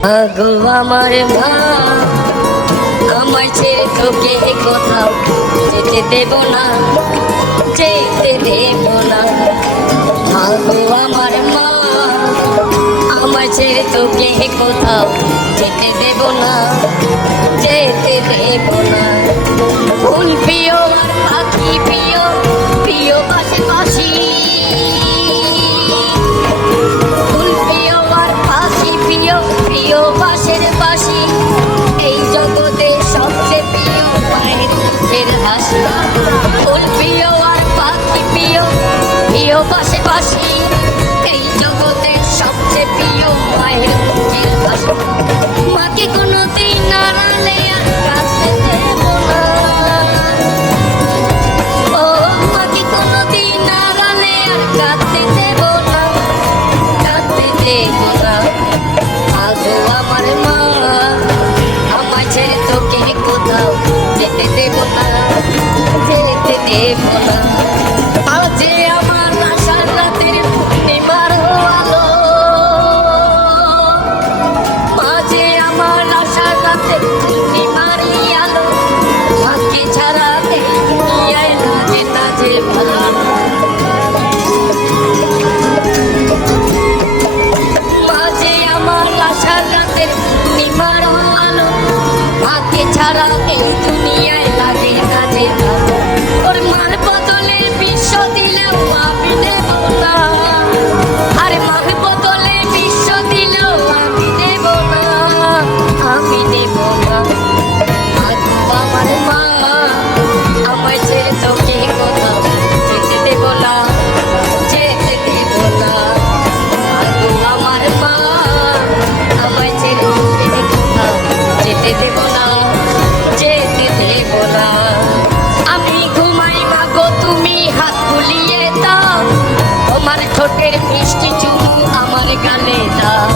আগো আমার মা আমায় ছেড়ে তোকে কোথাও যেতে দেব না, যেতে দেব না। আগো আমার মা আমায় ছেড়ে তোকে কোথাও যেতে দেব না, যেতে দেব না। ফুল প্রিয় আর পাখি প্রিয়, প্রিয় পাশাপাশি। ফুল প্রিয় আর পাখি প্রিয়, প্রিয় পাশের পাশি। এই জগতে সবচেয়ে প্রিয় মায়ের মুখের হাসি। ফুল প্রিয় আর পাখি প্রিয়, প্রিয় পাশাপাশি। এই জগতে সবচেয়ে প্রিয় মায়ের মুখের হাসি। মাকে কোনোদিন নাড়ালে আর কাঁদতে দেব না। ও মাকে কোনোদিন নাড়ালে আর কাঁদতে দেব না, কাঁদতে দেব না। আগো আমার মা আমায় ছেড়ে তোকে কোথাও যেতে দেব না, যেতে দেব না। আজ আমার আশার রাতের পূর্ণিমার আলো, মাঝে আমার আশার রাতের পূর্ণিমার আলো। ভাগ্যে ছাড়া এই দুনিয়ায় লাগে না যে ভালো। মাঝে আমার আশার রাতের পূর্ণিমার আলো। ভাগ্যে ছাড়া এই দুনিয়ায় লাগে না যে ভালো। ওর মার বদলে বিশ্ব দিলেও আমি নেব না। আরে মার বদলে বিশ্ব দিলেও আমি নেব না, আমি নেব না। আগো আমার মা আমায় ছেড়ে তোকে কোথাও যেতে দেব না, যেতে দেব না। আগো আমার মা আমায় ছেড়ে তোকে কোথাও যেতে দেব না, যেতে দেব না। আমি ঘুমাই মাগো তুমি হাত বুলিয়ে দাও, তোমার ঠোঁটের মিষ্টি চুমু আমার গালে দাও।